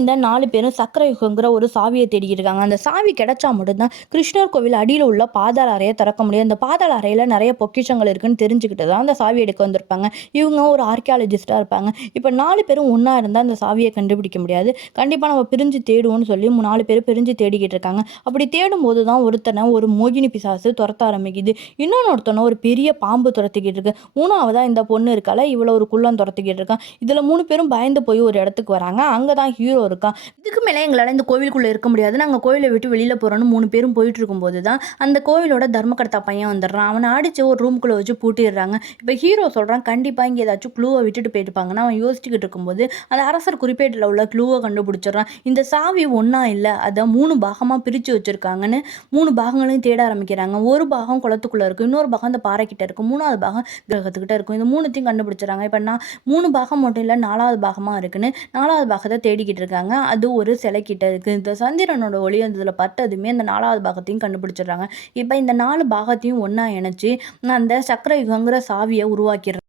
இந்த 4 பேரும் சக்கர யுகங்கிற ஒரு சாவியை தேடிக்கிட்டு இருக்காங்க. அந்த சாவி கிடைச்சா மட்டும்தான் கிருஷ்ணர் கோவில் அடியில உள்ள பாதாள அறைய திறக்க முடியும். அந்த பாதாள அறையில நெறைய பொக்கிஷங்கள் இருக்குன்னு தெரிஞ்சுக்கிட்டு தான் அந்த சாவி எடுக்க வந்திருப்பாங்க. இவங்க ஒரு ஆர்க்கியாலஜிஸ்ட்டா இருப்பாங்க. இப்ப 4 பேரும் ஒண்ணா இருந்தா அந்த சாவிய கண்டுபிடிக்க முடியாது. கண்டிப்பா நம்ம பிரிஞ்சு தேடுவோம்னு சொல்லி 4 பேரும் பிரிஞ்சு தேடிக்கிட்டு இருக்காங்க. அப்படி தேடும்போது தான் ஒருத்தனை ஒரு மோகினி பிசாசு துரத்த ஆரம்பிக்குது. இன்னொருத்தனை ஒரு பெரிய பாம்பு துரத்திக்கிட்டு இருக்கு. 3வதா இந்த பொண்ணு இருக்கால, இவள ஒரு குள்ளன் துரத்திக்கிட்டு இருக்கான். இதுல 3 பேரும் பயந்து போய் ஒரு இடத்துக்கு வராங்க. அங்க தான் ஹீரோ இருக்கான். இதுக்கு மேல எங்களால இந்த கோவிலுக்குள்ள இருக்க முடியாது. நாங்க கோவிலை விட்டு வெளியில போறோம்னு 3 பேரும் போயிட்டு இருக்கும்போது தான் அந்த கோவிலோட தர்மகர்த்தா பையன் வந்துடுறான். அவனை அடிச்சு ஒரு ரூம்குள்ள வச்சு பூட்டிடுறாங்க. இப்ப ஹீரோ சொல்றான், கண்டிப்பா இங்க ஏதாச்சும் க்ளூவை விட்டுட்டு போயிருப்பாங்கன்னு அவன் யோசிச்சுக்கிட்டு இருக்கும்போது அந்த அரசர் குறிப்பேட்டில் உள்ள க்ளூவை கண்டுபிடிச்சிடறான். இந்த சாவி ஒண்ணா இல்ல, அதை 3 பாகமா பிரிச்சு வச்சிருக்காங்கன்னு 3 பாகங்களையும் தேட ஆரம்பிக்கிறாங்க. ஒரு பாகம் குளத்துக்குள்ள இருக்கு, இன்னொரு பாகம் அந்த பாறைக்கிட்ட இருக்கு, 3வது பாகம் கிரகத்துக்கிட்ட இருக்கும். இந்த 3த்தையும் கண்டுபிடிச்சிடறாங்க. இப்ப நான் 3 பாகம் மட்டும் இல்ல, 4வது பாகமா இருக்குன்னு 4வது பாகத்தை தேடிக்கிட்டு இருக்காங்க. அது ஒரு சிலைக்கிட்ட இருக்கு. இந்த சந்திரனோட ஒளி அதுல பட்டதுமே அந்த 4வது பாகத்தையும் கண்டுபிடிச்சிடுறாங்க. இப்ப இந்த 4 பாகத்தையும் ஒண்ணா இணைச்சு அந்த சக்கர யுகங்கிற சாவியை உருவாக்கிடுறாங்க.